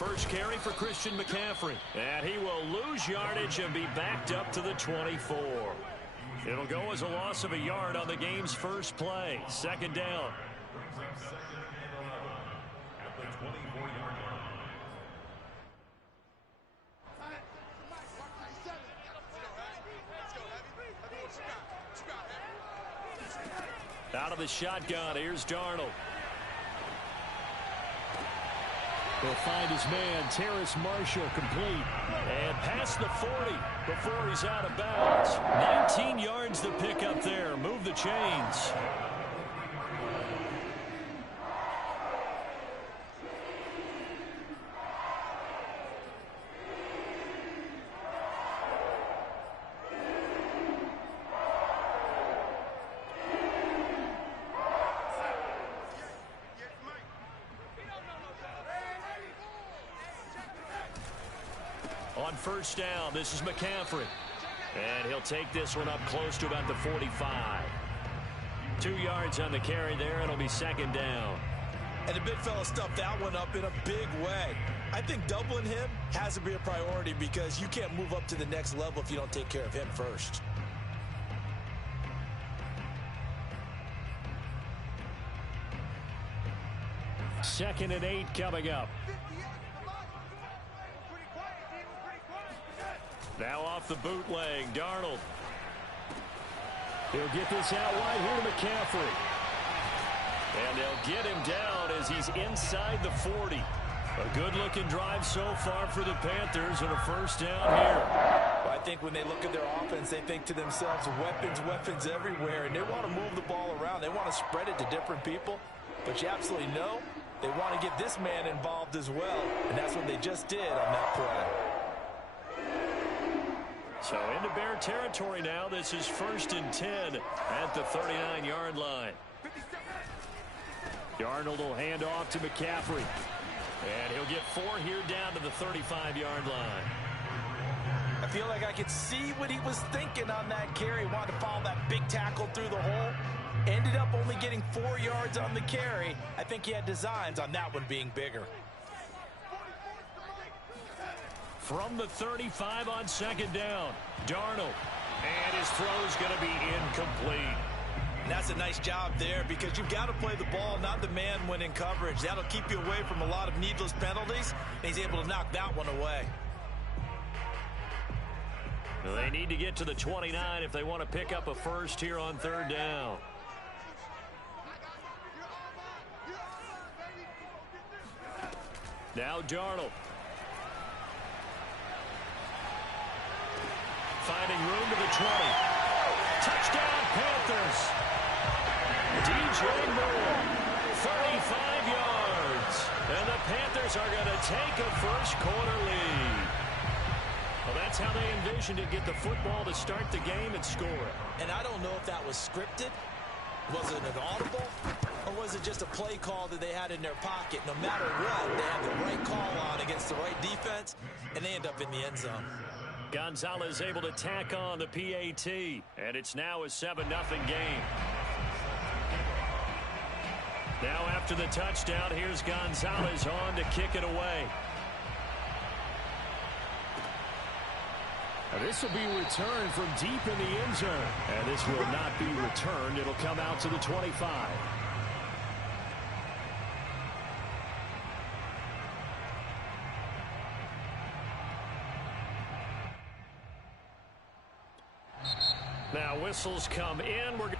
First carry for Christian McCaffrey. And he will lose yardage and be backed up to the 24. It'll go as a loss of a yard on the game's first play. Second down. Out of the shotgun, here's Darnold. He'll find his man, Terrace Marshall, complete. And past the 40 before he's out of bounds. 19 yards to pick up there. Move the chains. On first down, this is McCaffrey. And he'll take this one up close to about the 45. 2 yards on the carry there, and it'll be second down. And the big fella stuffed that one up in a big way. I think doubling him has to be a priority because you can't move up to the next level if you don't take care of him first. Second and 8 coming up. Now off the bootleg, Darnold. He'll get this out wide here to McCaffrey. And they'll get him down as he's inside the 40. A good-looking drive so far for the Panthers and a first down here. Well, I think when they look at their offense, they think to themselves, weapons everywhere, and they want to move the ball around. They want to spread it to different people. But you absolutely know they want to get this man involved as well, and that's what they just did on that play. So into Bear territory now. This is 1st and 10 at the 39-yard line. Darnold will hand off to McCaffrey. And he'll get 4 here down to the 35-yard line. I feel like I could see what he was thinking on that carry. Wanted to follow that big tackle through the hole. Ended up only getting 4 yards on the carry. I think he had designs on that one being bigger. From the 35 on second down, Darnold. And his throw's going to be incomplete. And that's a nice job there because you've got to play the ball, not the man when in coverage. That'll keep you away from a lot of needless penalties, and he's able to knock that one away. Well, they need to get to the 29 if they want to pick up a first here on third down. Now Darnold. Finding room to the 20. Touchdown, Panthers. DJ Moore, 35 yards. And the Panthers are going to take a first-quarter lead. Well, that's how they envisioned it, get the football to start the game and score it. And I don't know if that was scripted. Was it an audible? Or was it just a play call that they had in their pocket? No matter what, they had the right call on against the right defense, and they end up in the end zone. Gonzalez able to tack on the PAT, and it's now a 7-0 game. Now after the touchdown, here's Gonzalez on to kick it away. Now this will be returned from deep in the end zone, and this will not be returned. It'll come out to the 25. Now whistles come in. We're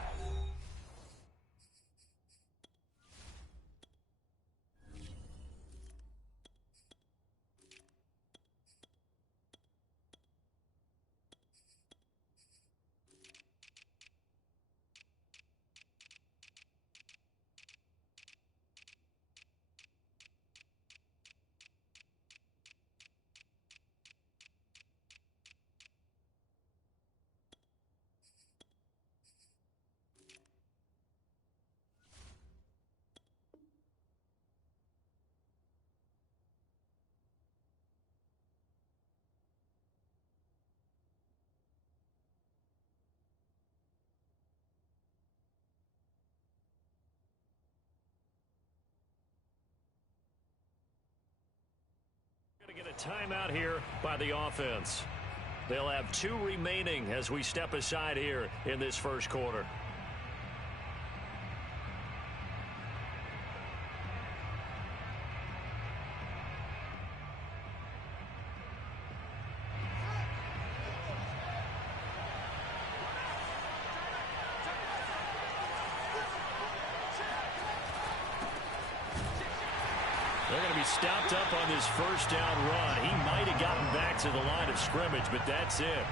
timeout here by the offense. They'll have 2 remaining as we step aside here in this first quarter. They're going to be stopped up on this first down run. He might have gotten back to the line of scrimmage, but that's it.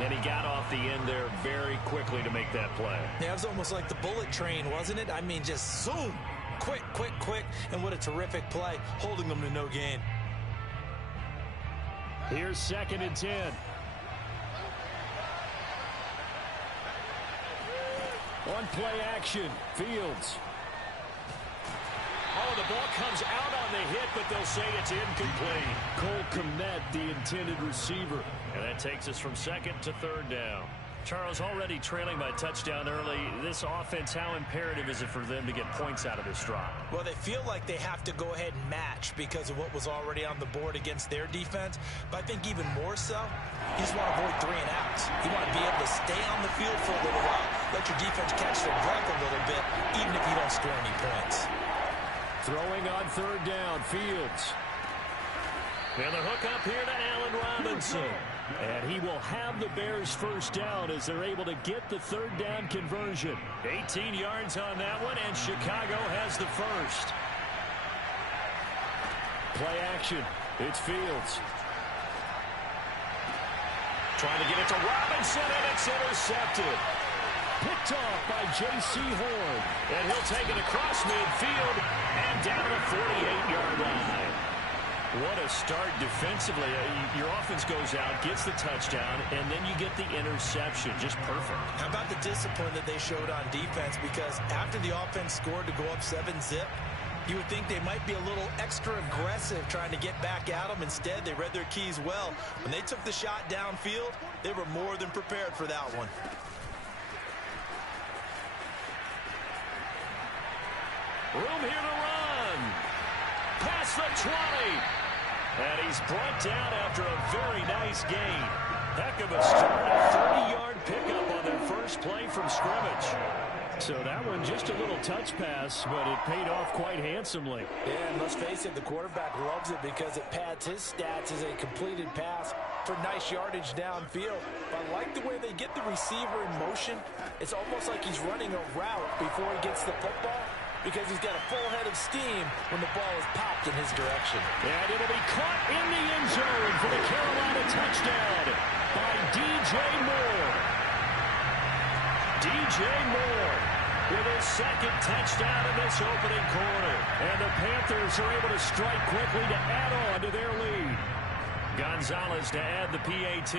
And he got off the end there very quickly to make that play. Yeah, it was almost like the bullet train, wasn't it? I mean, just zoom. Quick, quick, quick. And what a terrific play, holding them to no gain. Here's 2nd and 10. On play action, Fields. Oh, the ball comes out on the hit, but they'll say it's incomplete. Cole Kmet, the intended receiver. And that takes us from 2nd to 3rd down. Charles, already trailing by touchdown early. This offense, how imperative is it for them to get points out of this drive? Well, they feel like they have to go ahead and match because of what was already on the board against their defense. But I think even more so, you just want to avoid 3 and outs. You want to be able to stay on the field for a little while, let your defense catch their breath a little bit, even if you don't score any points. Throwing on 3rd down, Fields. And the hook up here to Allen Robinson. And he will have the Bears first down as they're able to get the 3rd down conversion. 18 yards on that one, and Chicago has the first. Play action. It's Fields. Trying to get it to Robinson, and it's intercepted. Picked off by J.C. Horn. And he'll take it across midfield and down the 48-yard line. What a start defensively. Your offense goes out, gets the touchdown, and then you get the interception. Just perfect. How about the discipline that they showed on defense? Because after the offense scored to go up 7-zip, you would think they might be a little extra aggressive trying to get back at them. Instead, they read their keys well. When they took the shot downfield, they were more than prepared for that one. Room here to run. Past the 20. And he's brought down after a very nice gain. Heck of a start. A 30-yard pickup on their first play from scrimmage. So that one just a little touch pass, but it paid off quite handsomely. Yeah, and let's face it, the quarterback loves it because it pads his stats as a completed pass for nice yardage downfield. But I like the way they get the receiver in motion. It's almost like he's running a route before he gets the football, because he's got a full head of steam when the ball is popped in his direction. And it'll be caught in the end zone for the Carolina touchdown by D.J. Moore. D.J. Moore with his 2nd touchdown in this opening quarter. And the Panthers are able to strike quickly to add on to their lead. Gonzalez to add the PAT.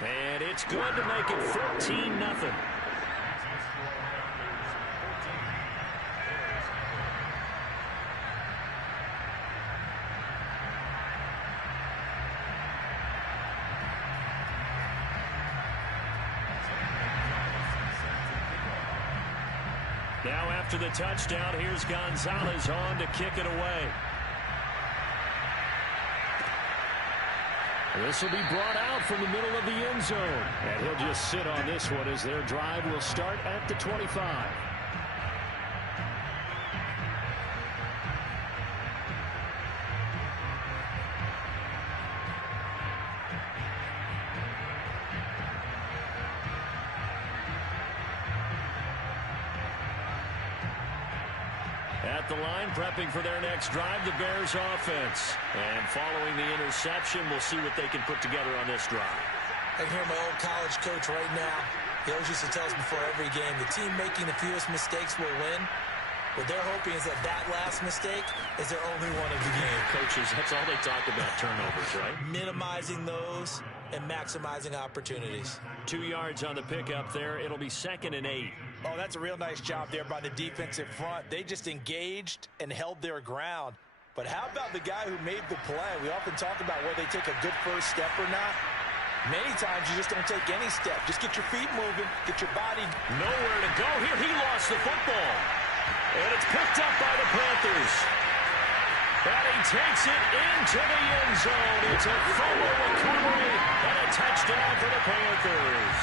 And it's good to make it 14-0. Now after the touchdown, here's Gonzalez on to kick it away. This will be brought out from the middle of the end zone. And he'll just sit on this one as their drive will start at the 25. At the line, prepping for their next drive, the Bears offense. And following the interception, we'll see what they can put together on this drive. I can hear my old college coach right now. He always used to tell us before every game, the team making the fewest mistakes will win. What they're hoping is that that last mistake is their only one of the game. Coaches, that's all they talk about, turnovers, right? Minimizing those and maximizing opportunities. 2 yards on the pickup there. It'll be 2nd and 8. Oh, that's a real nice job there by the defensive front. They just engaged and held their ground. But how about the guy who made the play? We often talk about whether they take a good first step or not. Many times you just don't take any step. Just get your feet moving, get your body. Nowhere to go here. He lost the football. And it's picked up by the Panthers. And he takes it into the end zone. It's a fumble recovery and a touchdown for the Panthers.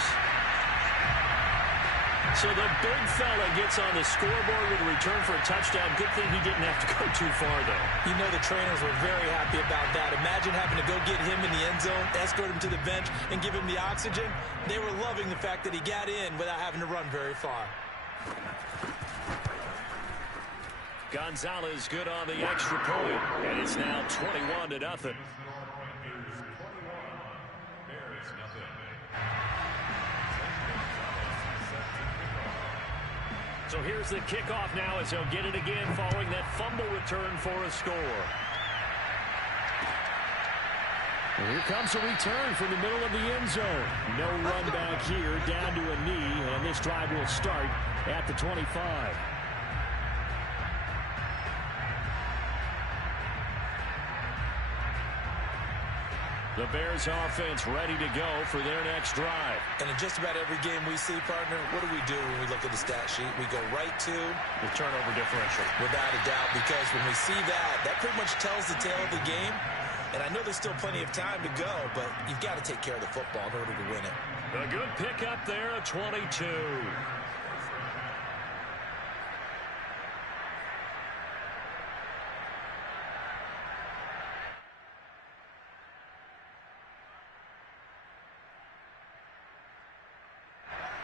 So the big fella gets on the scoreboard with a return for a touchdown. Good thing he didn't have to go too far, though. You know the trainers were very happy about that. Imagine having to go get him in the end zone, escort him to the bench, and give him the oxygen. They were loving the fact that he got in without having to run very far. Gonzalez good on the extra point, and it's now 21-0. So here's the kickoff now as he'll get it again following that fumble return for a score. And here comes a return from the middle of the end zone. No run back here, down to a knee, and this drive will start at the 25. The Bears offense ready to go for their next drive. And in just about every game we see, partner, what do when we look at the stat sheet? We go right to the turnover differential. Without a doubt, because when we see that, that pretty much tells the tale of the game. And I know there's still plenty of time to go, but you've got to take care of the football in order to win it. A good pickup there, a 22.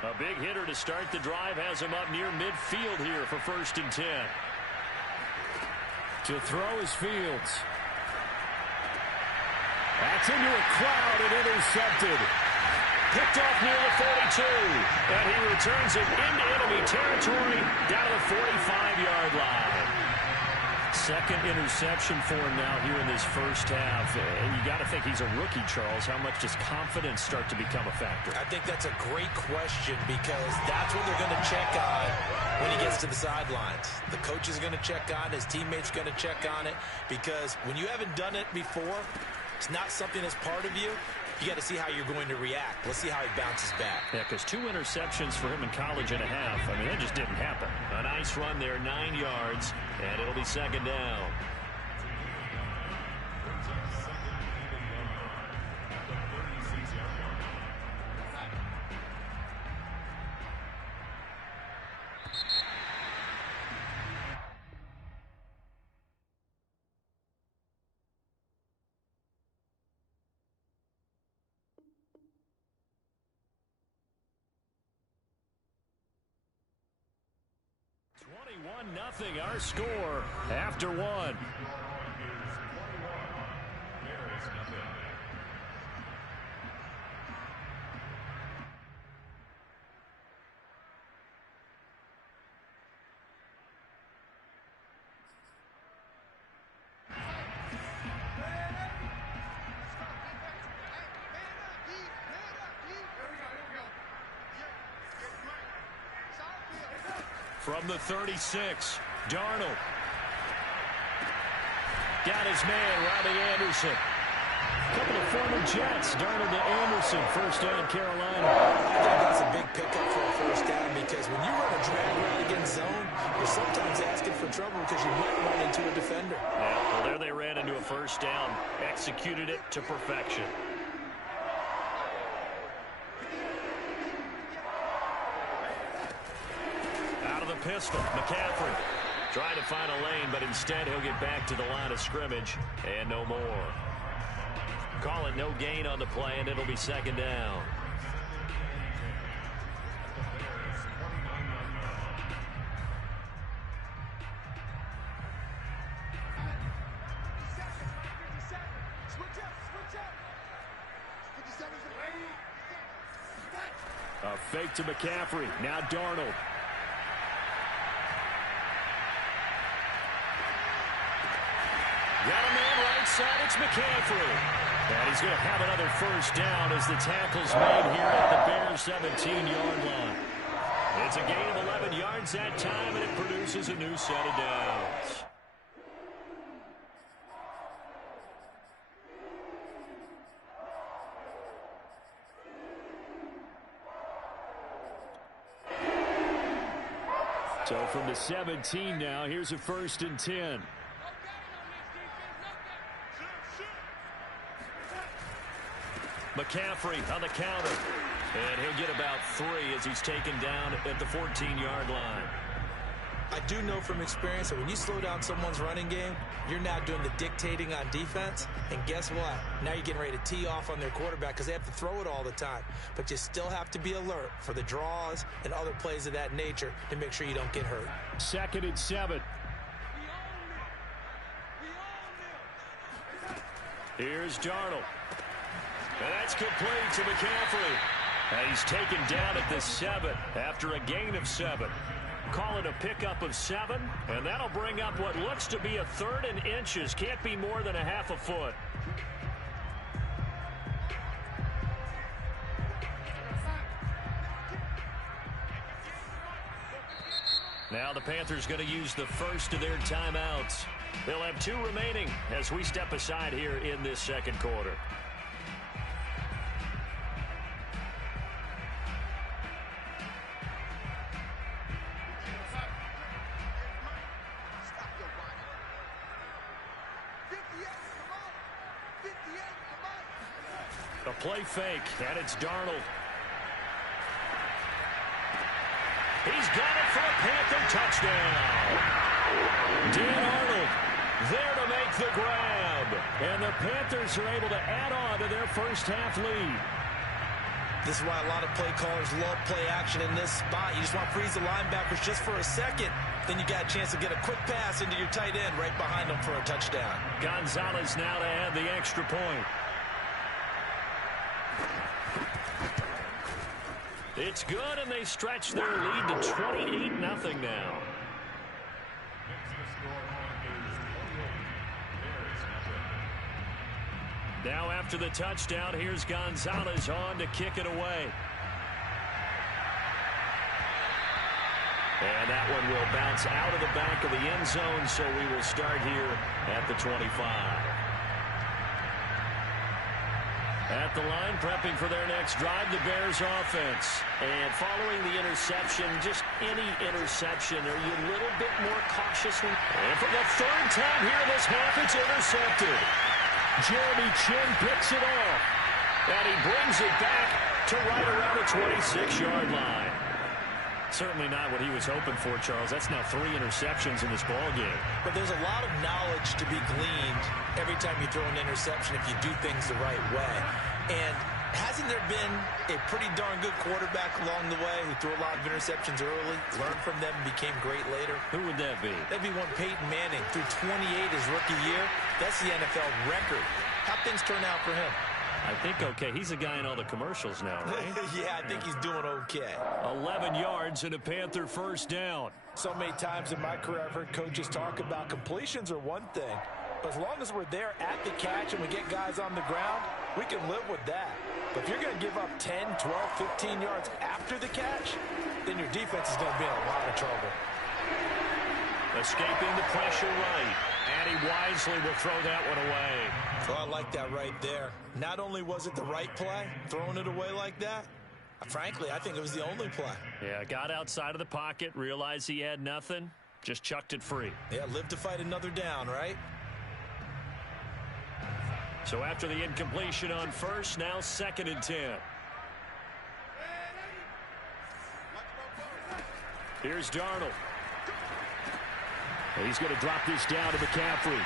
A big hitter to start the drive has him up near midfield here for 1st and 10. To throw is Fields. That's into a crowd and intercepted. Picked off near the 42. And he returns it into enemy territory down to the 45-yard line. Second interception for him now here in this first half. And you got to think he's a rookie, Charles. How much does confidence start to become a factor? I think that's a great question because that's what they're going to check on when he gets to the sidelines. The coach is going to check on, his teammates are going to check on it because when you haven't done it before, it's not something that's part of you. You got to see how you're going to react. Let's see how he bounces back. Yeah, because 2 interceptions for him in college and a half. I mean, that just didn't happen. A nice run there, 9 yards, and it'll be 2nd down. Nothing, our score after 1. From the 36, Darnold. Got his man, Robbie Anderson. A couple of former Jets, Darnold to Anderson, first down Carolina. I think that's a big pickup for a first down because when you run a drag route against zone, you're sometimes asking for trouble because you might run into a defender. Yeah, well, there they ran into a first down, executed it to perfection. Pistol, McCaffrey trying to find a lane, but instead he'll get back to the line of scrimmage and no more. Call it no gain on the play, and it'll be 2nd down. A fake to McCaffrey, now Darnold. Got a man right side, it's McCaffrey. And he's going to have another first down as the tackle's made here at the Bears' 17-yard line. It's a gain of 11 yards that time, and it produces a new set of downs. So from the 17 now, here's a 1st and 10. McCaffrey on the counter. And he'll get about 3 as he's taken down at the 14-yard line. I do know from experience that when you slow down someone's running game, you're now doing the dictating on defense. And guess what? Now you're getting ready to tee off on their quarterback because they have to throw it all the time. But you still have to be alert for the draws and other plays of that nature to make sure you don't get hurt. 2nd and 7. Here's Darnold. And that's complete to McCaffrey. And he's taken down at the 7 after a gain of 7. Call it a pickup of 7, and that'll bring up what looks to be a 3rd and inches. Can't be more than a half a foot. Now the Panthers going to use the first of their timeouts. They'll have 2 remaining as we step aside here in this 2nd quarter. A play fake, and it's Darnold. He's got it for a Panther touchdown. Dan Arnold there to make the grab. And the Panthers are able to add on to their first half lead. This is why a lot of play callers love play action in this spot. You just want to freeze the linebackers just for a second. Then you got a chance to get a quick pass into your tight end right behind them for a touchdown. Gonzalez now to add the extra point. It's good, and they stretch their lead to 28-0 now. Now after the touchdown, here's Gonzalez on to kick it away. And that one will bounce out of the back of the end zone, so we will start here at the 25. At the line, prepping for their next drive, the Bears offense. And following the interception, just any interception, are you a little bit more cautious? And for the 3rd time here this half, it's intercepted. Jeremy Chin picks it off. And he brings it back to right around the 26-yard line. Certainly not what he was hoping for, Charles. That's now 3 interceptions in this ballgame. But there's a lot of knowledge to be gleaned every time you throw an interception if you do things the right way. And hasn't there been a pretty darn good quarterback along the way who threw a lot of interceptions early, learned from them, and became great later? Who would that be? That'd be one Peyton Manning. Threw 28 his rookie year. That's the NFL record. How'd things turn out for him? I think okay. He's a guy in all the commercials now, right? Yeah, I think he's doing okay. 11 yards and a Panther first down. So many times in my career I've heard coaches talk about completions are one thing, but as long as we're there at the catch and we get guys on the ground, we can live with that. But if you're going to give up 10, 12, 15 yards after the catch, then your defense is going to be in a lot of trouble. Escaping the pressure right. And he wisely will throw that one away. So I like that right there. Not only was it the right play, throwing it away like that, frankly, I think it was the only play. Yeah, got outside of the pocket, realized he had nothing, just chucked it free. Yeah, live to fight another down, right? So after the incompletion on first, now 2nd and 10. Here's Darnold. And he's going to drop this down to McCaffrey.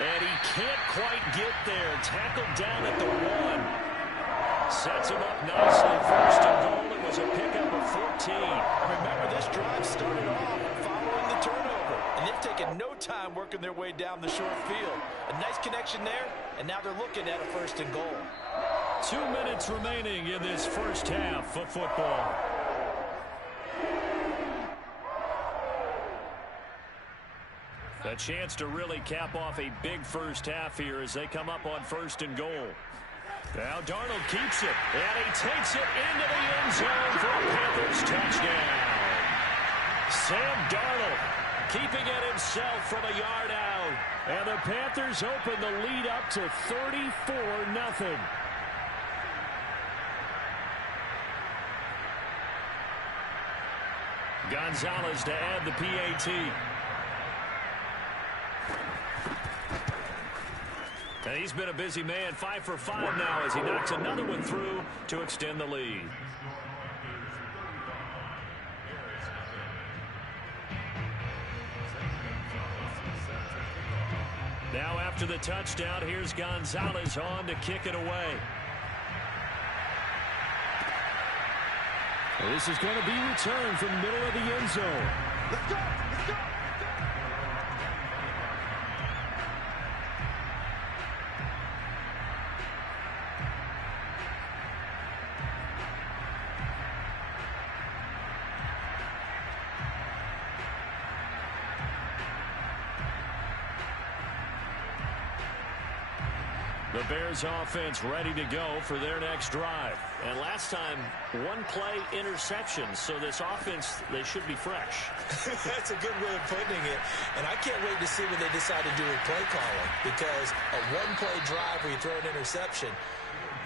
And he can't quite get there. Tackled down at the 1. Sets him up nicely. 1st and goal. It was a pickup of 14. And remember, this drive started off following the turnover. And they've taken no time working their way down the short field. A nice connection there. And now they're looking at a 1st and goal. 2 minutes remaining in this first half of football. A chance to really cap off a big first half here as they come up on 1st and goal. Now Darnold keeps it, and he takes it into the end zone for a Panthers touchdown. Sam Darnold keeping it himself from a yard out. And the Panthers open the lead up to 34-0. Gonzalez to add the PAT. And he's been a busy man, 5 for 5 now as he knocks another one through to extend the lead. Now after the touchdown, here's Gonzalez on to kick it away. This is going to be returned from the middle of the end zone. Let's go! Let's go! The Bears offense ready to go for their next drive. And last time, one play interception. So this offense, they should be fresh. That's a good way of putting it. And I can't wait to see what they decide to do with play calling. Because a one-play drive where you throw an interception,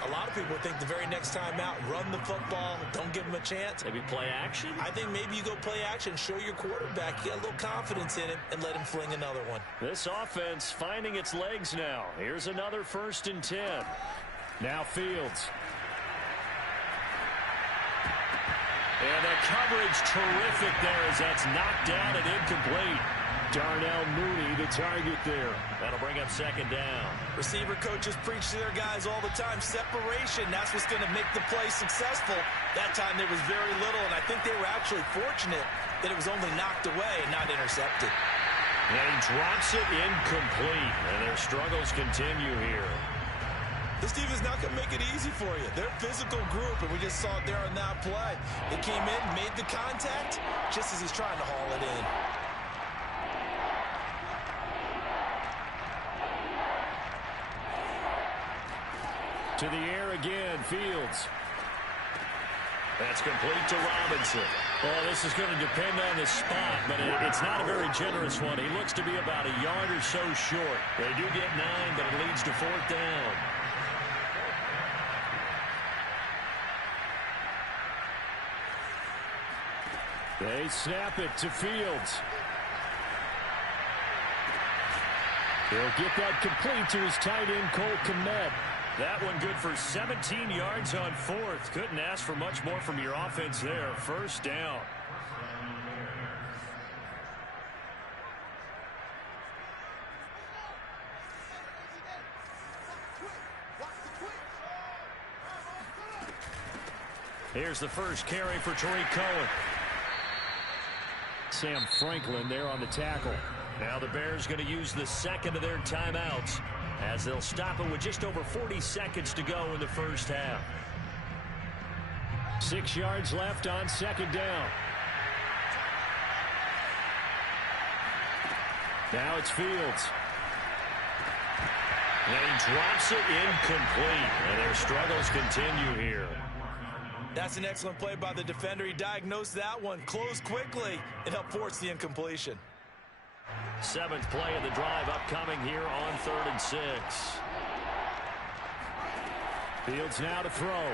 a lot of people think the very next time out, run the football, don't give them a chance. Maybe play action? I think maybe you go play action, show your quarterback, you got a little confidence in him, and let him fling another one. This offense finding its legs now. Here's another 1st and 10. Now Fields. And the coverage terrific there as that's knocked down and incomplete. Darnell Mooney, the target there. That'll bring up 2nd down. Receiver coaches preach to their guys all the time. Separation, that's what's going to make the play successful. That time there was very little, and I think they were actually fortunate that it was only knocked away and not intercepted. And he drops it incomplete, and their struggles continue here. This team is not going to make it easy for you. They're a physical group, and we just saw it there on that play. They came in, made the contact, just as he's trying to haul it in. To the air again, Fields. That's complete to Robinson. Well, this is going to depend on the spot, but it's not a very generous one. He looks to be about a yard or so short. They do get 9, but it leads to 4th down. They snap it to Fields. He'll get that complete to his tight end, Cole Kmet. That one good for 17 yards on 4th. Couldn't ask for much more from your offense there. 1st down. Here's the first carry for Tariq Cohen. Sam Franklin there on the tackle. Now the Bears going to use the 2nd of their timeouts as they'll stop it with just over 40 seconds to go in the 1st half. 6 yards left on 2nd down. Now it's Fields. And he drops it incomplete, and their struggles continue here. That's an excellent play by the defender. He diagnosed that one, closed quickly, and helped force the incompletion. 7th play of the drive upcoming here on 3rd and 6. Fields now to throw.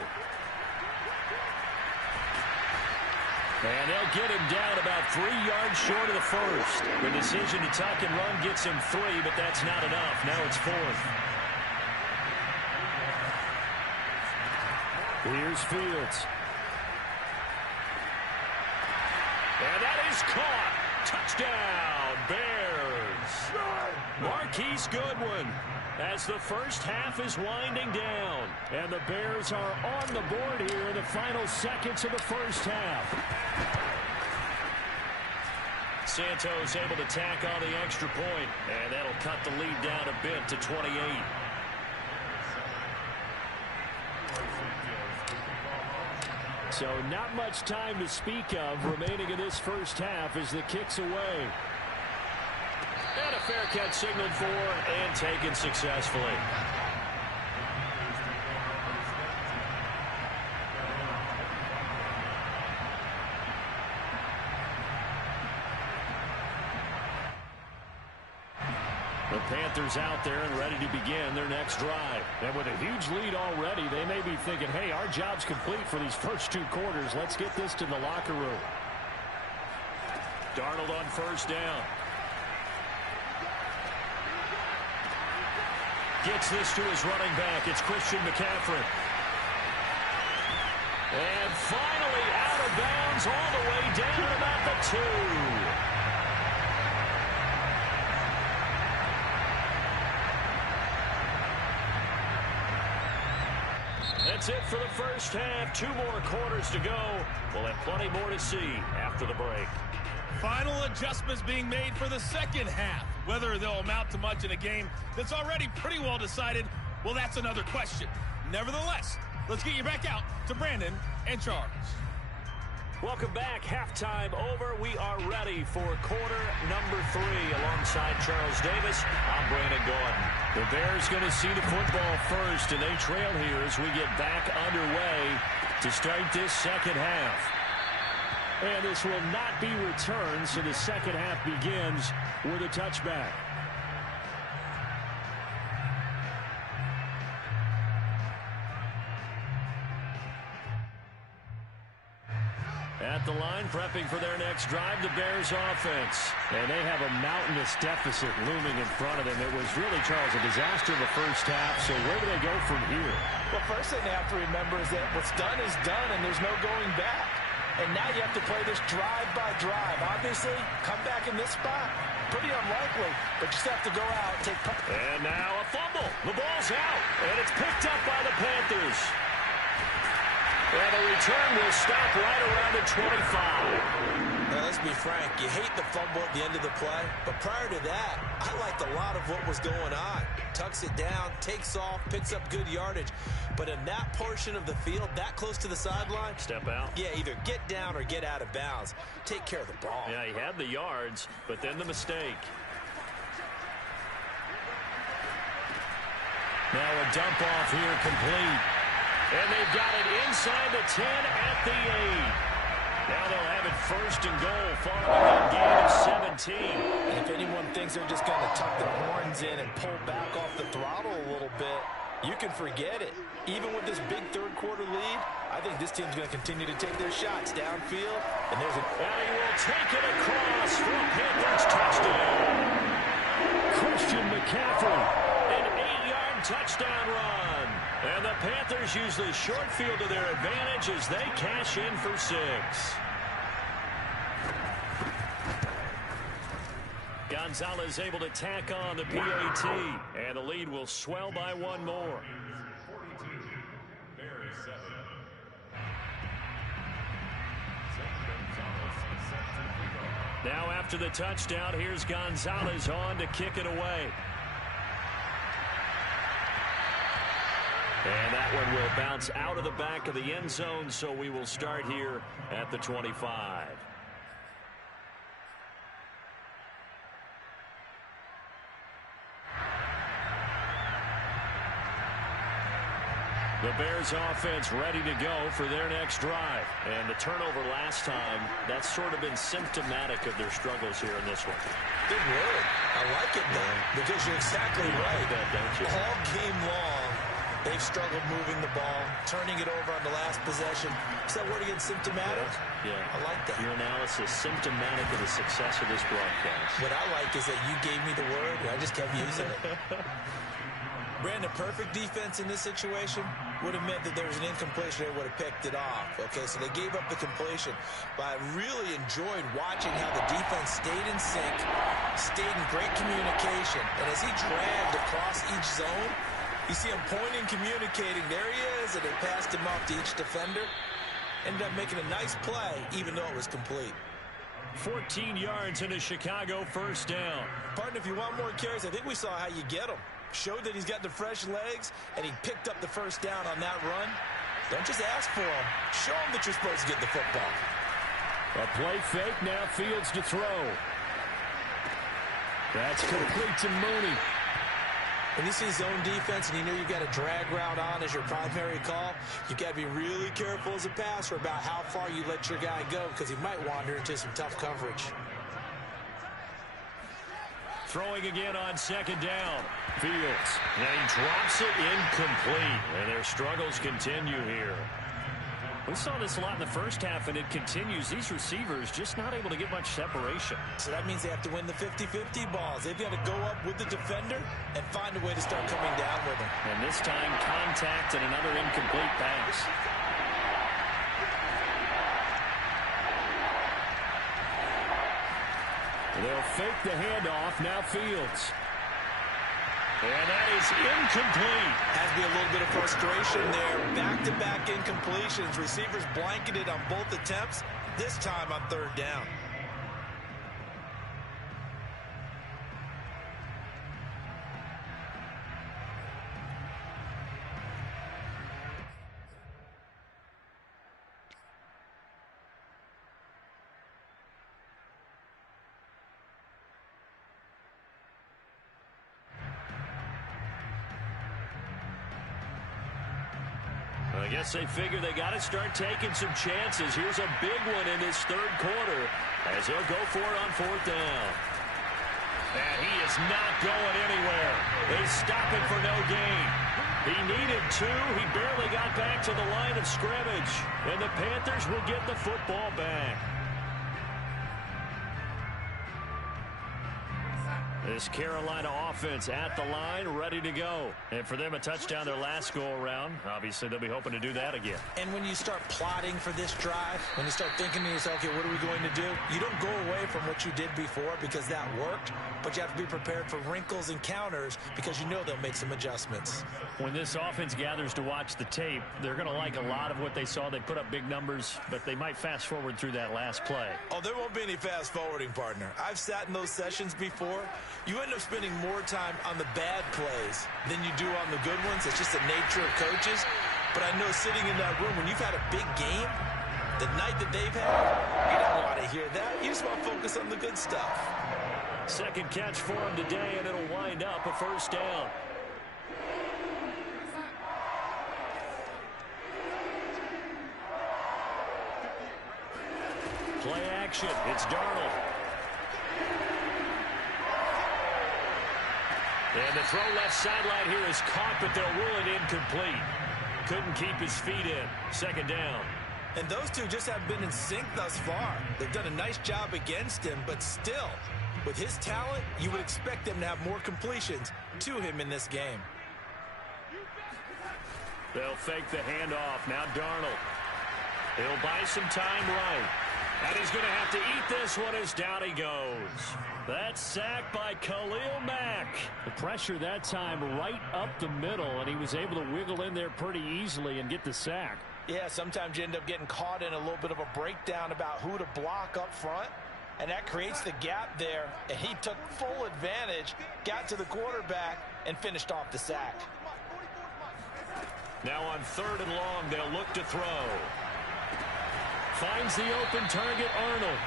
And they'll get him down about 3 yards short of the 1st. The decision to tuck and run gets him 3, but that's not enough. Now it's 4th. Here's Fields. And that is caught. Touchdown, Bears. Marquise Goodwin as the 1st half is winding down. And the Bears are on the board here in the final seconds of the 1st half. Santos able to tack on the extra point, and that'll cut the lead down a bit to 28. So not much time to speak of remaining in this 1st half as the kick's away. And a fair catch signaled for and taken successfully. The Panthers out there and ready to begin their next drive. And with a huge lead already, they may be thinking, hey, our job's complete for these first 2 quarters. Let's get this to the locker room. Darnold on first down. Gets this to his running back. It's Christian McCaffrey. And finally out of bounds all the way down at about the 2. That's it for the first half. 2 more quarters to go. We'll have plenty more to see after the break. Final adjustments being made for the second half. Whether they'll amount to much in a game that's already pretty well decided, well, that's another question. Nevertheless, let's get you back out to Brandon and Charles. Welcome back. Halftime over. We are ready for quarter number 3 alongside Charles Davis. I'm Brandon Gordon. The Bears going to see the football first, and they trail here as we get back underway to start this second half. And this will not be returned, so the second half begins with a touchback. At the line, prepping for their next drive, the Bears offense. And they have a mountainous deficit looming in front of them. It was really, Charles, a disaster in the first half. So where do they go from here? Well, first thing they have to remember is that what's done is done, and there's no going back. And now you have to play this drive by drive. Obviously, come back in this spot. Pretty unlikely, but you just have to go out and take... And now a fumble. The ball's out, and it's picked up by the Panthers. And the return will stop right around the 25. Now, let's be frank. You hate the fumble at the end of the play, but prior to that, I liked a lot of what was going on. Tucks it down, takes off, picks up good yardage. But in that portion of the field, that close to the sideline... Step out. Yeah, either get down or get out of bounds. Take care of the ball. Yeah, he had the yards, but then the mistake. Now a dump off here complete. And they've got it inside the 10 at the 8. Now they'll have it first and goal following a gain of 17. And if anyone thinks they're just going to tuck their horns in and pull back off the throttle a little bit, you can forget it. Even with this big third-quarter lead, I think this team's going to continue to take their shots downfield. And there's a... And he will take it across for a Panthers touchdown. Christian McCaffrey, an 8-yard touchdown run. And the Panthers use the short field to their advantage as they cash in for 6. Gonzalez able to tack on the PAT, and the lead will swell by 1 more. Now after the touchdown, here's Gonzalez on to kick it away. And that one will bounce out of the back of the end zone, so we will start here at the 25. The Bears offense ready to go for their next drive. And the turnover last time, that's sort of been symptomatic of their struggles here in this one. Good word. I like it, though, because you're exactly right. That, don't you? All game long, they've struggled moving the ball, turning it over on the last possession. Is that word again, symptomatic? Yeah. I like that. Your analysis, symptomatic of the success of this broadcast. What I like is that you gave me the word, and I just kept using it. Brandon, perfect defense in this situation would have meant that there was an incompletion. They would have picked it off. Okay, so they gave up the completion. But I really enjoyed watching how the defense stayed in sync, stayed in great communication. And as he dragged across each zone, you see him pointing, communicating. There he is, and they passed him off to each defender. Ended up making a nice play, even though it was complete. 14 yards in a Chicago first down. Partner, if you want more carries, I think we saw how you get them. Showed that he's got the fresh legs, and he picked up the first down on that run. Don't just ask for him. Show him that you're supposed to get the football. A play fake, now Fields to throw. That's complete to Mooney. When you see zone defense and you know you've got a drag route on as your primary call, you've got to be really careful as a passer about how far you let your guy go because he might wander into some tough coverage. Throwing again on second down. Fields. And he drops it incomplete. And their struggles continue here. We saw this a lot in the first half, and it continues. These receivers just not able to get much separation. So that means they have to win the 50-50 balls. They've got to go up with the defender and find a way to start coming down with them. And this time, contact and another incomplete pass. They'll fake the handoff. Now Fields. And that is incomplete. Has to be a little bit of frustration there. Back-to-back incompletions. Receivers blanketed on both attempts, this time on third down. I guess they figure they got to start taking some chances. Here's a big one in this third quarter as he'll go for it on fourth down. And he is not going anywhere. They stop him for no gain. He needed two. He barely got back to the line of scrimmage. And the Panthers will get the football back. This Carolina offense at the line, ready to go. And for them, a touchdown their last go-around. Obviously, they'll be hoping to do that again. And when you start plotting for this drive, when you start thinking to yourself, okay, what are we going to do? You don't go away from what you did before because that worked, but you have to be prepared for wrinkles and counters because you know they'll make some adjustments. When this offense gathers to watch the tape, they're going to like a lot of what they saw. They put up big numbers, but they might fast forward through that last play. Oh, there won't be any fast forwarding, partner. I've sat in those sessions before. You end up spending more time on the bad plays than you do on the good ones. It's just the nature of coaches. But I know sitting in that room, when you've had a big game, the night that they've had, you don't want to hear that. You just want to focus on the good stuff. Second catch for him today, and it'll wind up a first down. Play action. It's Darnold. And the throw left sideline here is caught, but they'll rule it incomplete. Couldn't keep his feet in. Second down. And those two just have been in sync thus far. They've done a nice job against him, but still, with his talent, you would expect them to have more completions to him in this game. They'll fake the handoff. Now Darnold. He'll buy some time right. And he's going to have to eat this one as down he goes. That's sacked by Khalil Mack. The pressure that time right up the middle, and he was able to wiggle in there pretty easily and get the sack. Yeah, sometimes you end up getting caught in a little bit of a breakdown about who to block up front, and that creates the gap there, and he took full advantage, got to the quarterback, and finished off the sack. Now on third and long, they'll look to throw. Finds the open target, Arnold.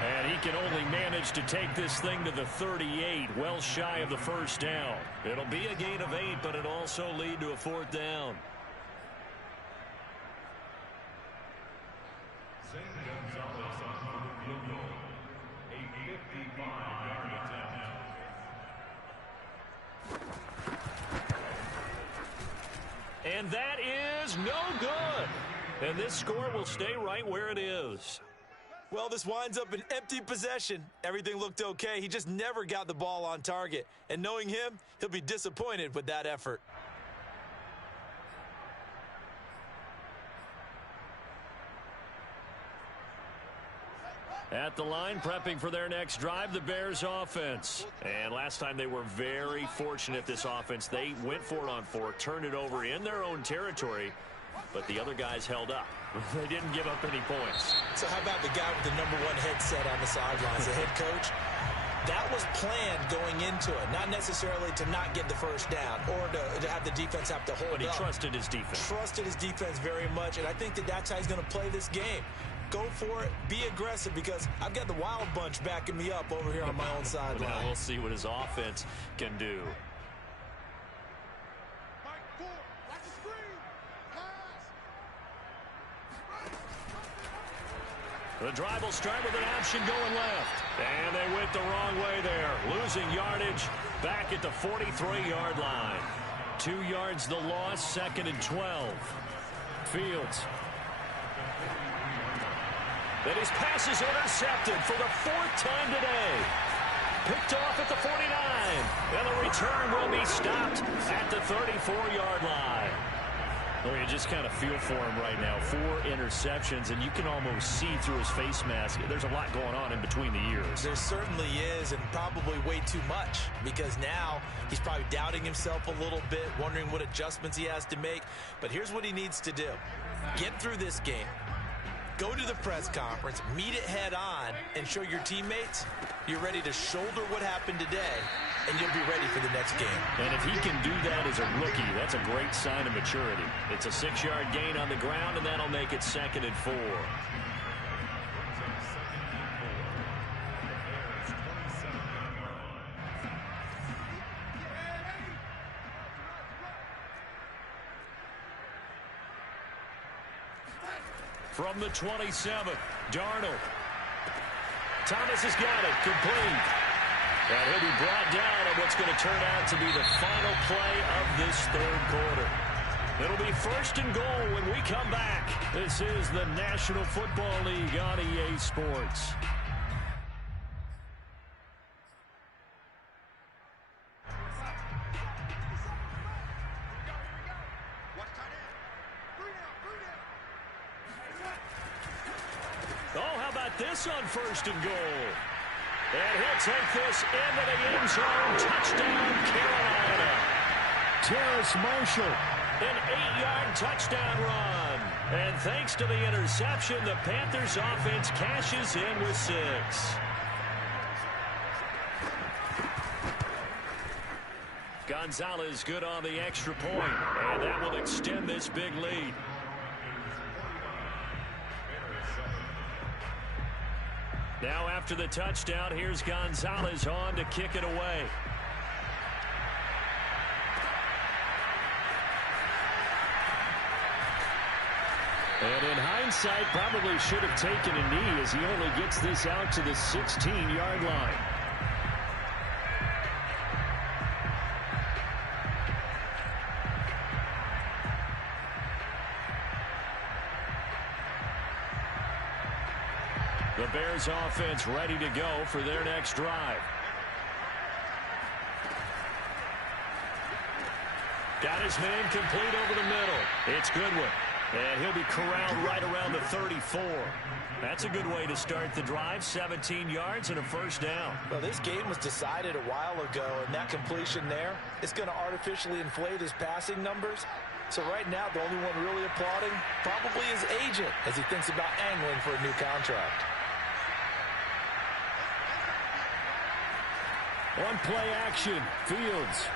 And he can only manage to take this thing to the 38, well shy of the first down. It'll be a gain of 8, but it'll also lead to a fourth down. And that is no good. And this score will stay right where it is. Well, this winds up an empty possession. Everything looked okay. He just never got the ball on target. And knowing him, he'll be disappointed with that effort. At the line, prepping for their next drive, the Bears offense. And last time they were very fortunate, this offense. They went for it on fourth, turned it over in their own territory, but the other guys held up. They didn't give up any points. So how about the guy with the #1 headset on the sidelines, the head coach? That was planned going into it, not necessarily to not get the first down or to have the defense have to hold up. But he trusted his defense. Trusted his defense very much, and I think that's how he's going to play this game. Go for it, be aggressive, because I've got the wild bunch backing me up over here on my own sideline. Now we'll see what his offense can do. The drive will start with an option going left. And they went the wrong way there. Losing yardage back at the 43-yard line. 2 yards the loss, 2nd and 12. Fields. And his pass is intercepted for the 4th time today. Picked off at the 49. And the return will be stopped at the 34-yard line. Well, you just kind of feel for him right now. 4 interceptions, and you can almost see through his face mask. There's a lot going on in between the ears. There certainly is, and probably way too much, because now he's probably doubting himself a little bit, wondering what adjustments he has to make. But here's what he needs to do. Get through this game. Go to the press conference, meet it head on, and show your teammates you're ready to shoulder what happened today, and you'll be ready for the next game. And if he can do that as a rookie, that's a great sign of maturity. It's a 6-yard gain on the ground, and that'll make it 2nd and 4. From the 27, Darnold. Thomas has got it, complete. And he'll be brought down on what's going to turn out to be the final play of this 3rd quarter. It'll be 1st and goal when we come back. This is the National Football League on EA Sports. This on 1st and goal. And he'll take this into the end zone. Touchdown, Carolina. Terrace Marshall, an 8-yard touchdown run. And thanks to the interception, the Panthers offense cashes in with 6. Gonzalez good on the extra point, and that will extend this big lead. Now after the touchdown, here's Gonzalez on to kick it away. And in hindsight, probably should have taken a knee as he only gets this out to the 16-yard line. The Bears offense ready to go for their next drive. Got his man complete over the middle. It's Goodwin. And he'll be corralled right around the 34. That's a good way to start the drive. 17 yards and a 1st down. Well, this game was decided a while ago, and that completion there is going to artificially inflate his passing numbers. So right now, the only one really applauding probably his agent as he thinks about angling for a new contract. On play action, Fields.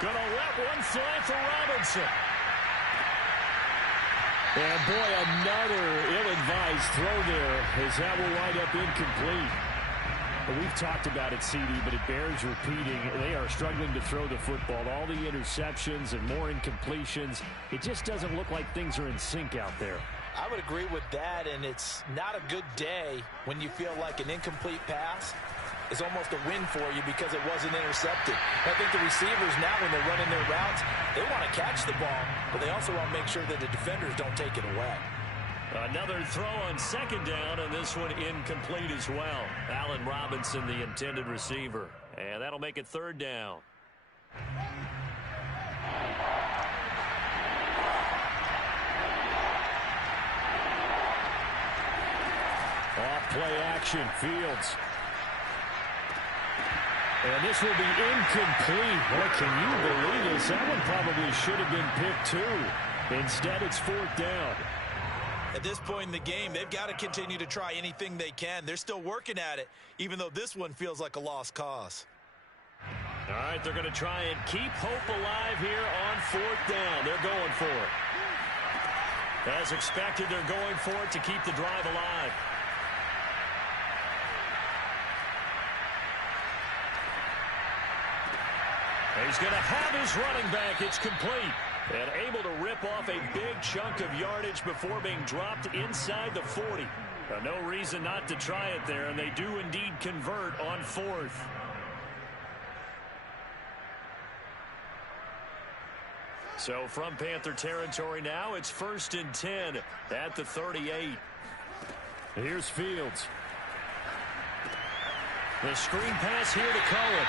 Gonna let one fly for Robinson. And boy, another ill-advised throw there as that will wind up incomplete. We've talked about it, CD, but it bears repeating. They are struggling to throw the football. All the interceptions and more incompletions. It just doesn't look like things are in sync out there. I would agree with that, and it's not a good day when you feel like an incomplete pass is almost a win for you because it wasn't intercepted. I think the receivers now, when they're running their routes, they want to catch the ball, but they also want to make sure that the defenders don't take it away. Another throw on 2nd down, and this one incomplete as well. Allen Robinson, the intended receiver. And that'll make it 3rd down. Off play action, Fields. And this will be incomplete. Boy, can you believe this? That one probably should have been picked too. Instead, it's 4th down. At this point in the game, they've got to continue to try anything they can. They're still working at it, even though this one feels like a lost cause. All right, they're going to try and keep hope alive here on 4th down. They're going for it. As expected, they're going for it to keep the drive alive. He's going to have his running back. It's complete. And able to rip off a big chunk of yardage before being dropped inside the 40. No reason not to try it there, and they do indeed convert on 4th. So from Panther territory now, it's 1st and 10 at the 38. Here's Fields. The screen pass here to Cohen.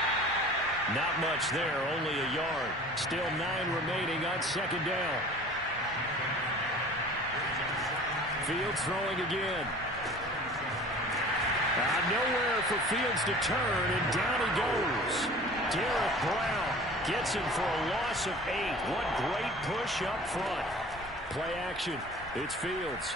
Not much there, only a yard. Still 9 remaining on second down. Fields throwing again. Nowhere for Fields to turn, and down he goes. Derek Brown gets him for a loss of 8. What great push up front. Play action. It's Fields.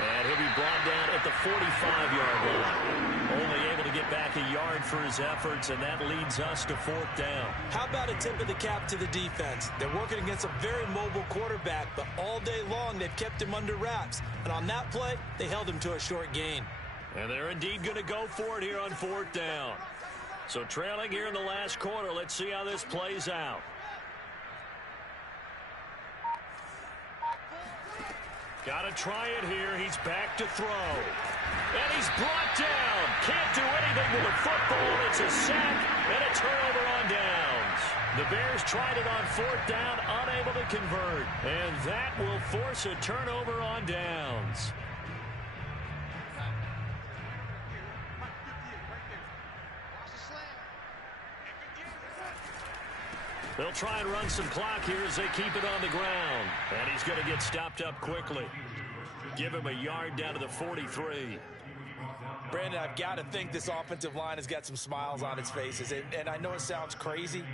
And he'll be brought down at the 45-yard line. Only able to get back a yard for his efforts, and that leads us to 4th down. How about a tip of the cap to the defense? They're working against a very mobile quarterback, but all day long they've kept him under wraps. And on that play, they held him to a short gain. And they're indeed going to go for it here on 4th down. So trailing here in the last quarter, let's see how this plays out. Got to try it here. He's back to throw. And he's brought down. Can't do anything with the football. It's a sack and a turnover on downs. The Bears tried it on 4th down, unable to convert. And that will force a turnover on downs. They'll try and run some clock here as they keep it on the ground. And he's going to get stopped up quickly. Give him a yard down to the 43. Brandon, I've got to think this offensive line has got some smiles on its faces. And I know it sounds crazy,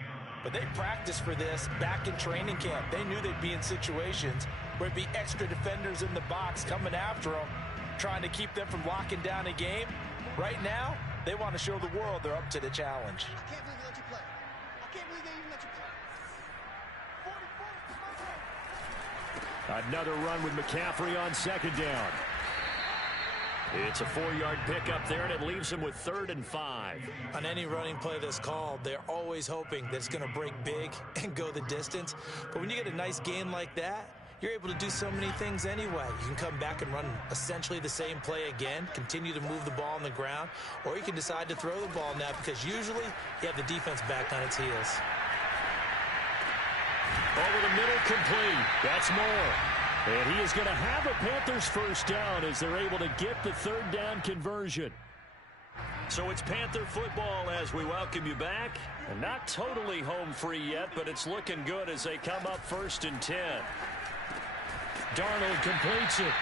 but they practiced for this back in training camp. They knew they'd be in situations where it'd be extra defenders in the box coming after them, trying to keep them from locking down a game. Right now, they want to show the world they're up to the challenge. I can't believe they let you play. I can't believe they even let you play. Another run with McCaffrey on 2nd down. It's a 4-yard pickup there, and it leaves him with 3rd and 5. On any running play that's called, they're always hoping that it's going to break big and go the distance. But when you get a nice gain like that, you're able to do so many things anyway. You can come back and run essentially the same play again, continue to move the ball on the ground, or you can decide to throw the ball now because usually you have the defense back on its heels. Over the middle, complete. That's Moore. And he is going to have a Panthers 1st down as they're able to get the 3rd down conversion. So it's Panther football as we welcome you back. And not totally home free yet, but it's looking good as they come up 1st and 10. Darnold completes it.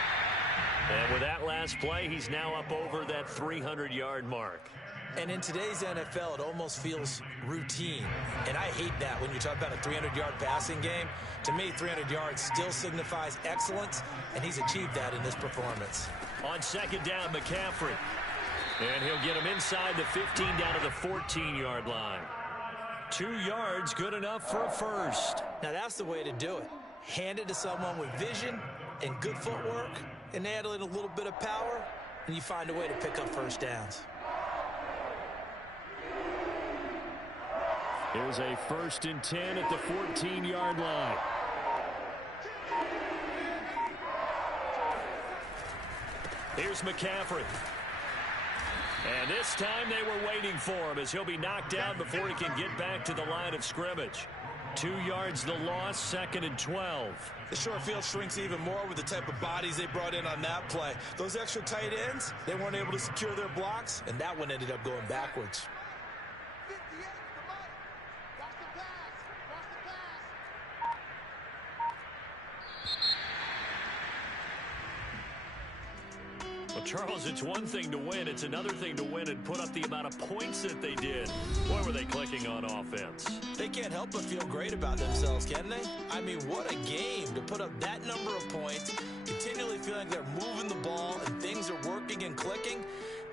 And with that last play, he's now up over that 300-yard mark. And in today's NFL, it almost feels routine. And I hate that when you talk about a 300-yard passing game. To me, 300 yards still signifies excellence, and he's achieved that in this performance. On 2nd down, McCaffrey. And he'll get him inside the 15 down to the 14-yard line. 2 yards, good enough for a first. Now, that's the way to do it. Hand it to someone with vision and good footwork, and add in a little bit of power, and you find a way to pick up 1st downs. Here's a 1st and 10 at the 14-yard line. Here's McCaffrey. And this time they were waiting for him as he'll be knocked down before he can get back to the line of scrimmage. 2 yards the loss, 2nd and 12. The short field shrinks even more with the type of bodies they brought in on that play. Those extra tight ends, they weren't able to secure their blocks, and that one ended up going backwards. Well, Charles, it's one thing to win. It's another thing to win and put up the amount of points that they did. Boy, were they clicking on offense. They can't help but feel great about themselves, can they? I mean, what a game to put up that number of points, continually feeling they're moving the ball and things are working and clicking.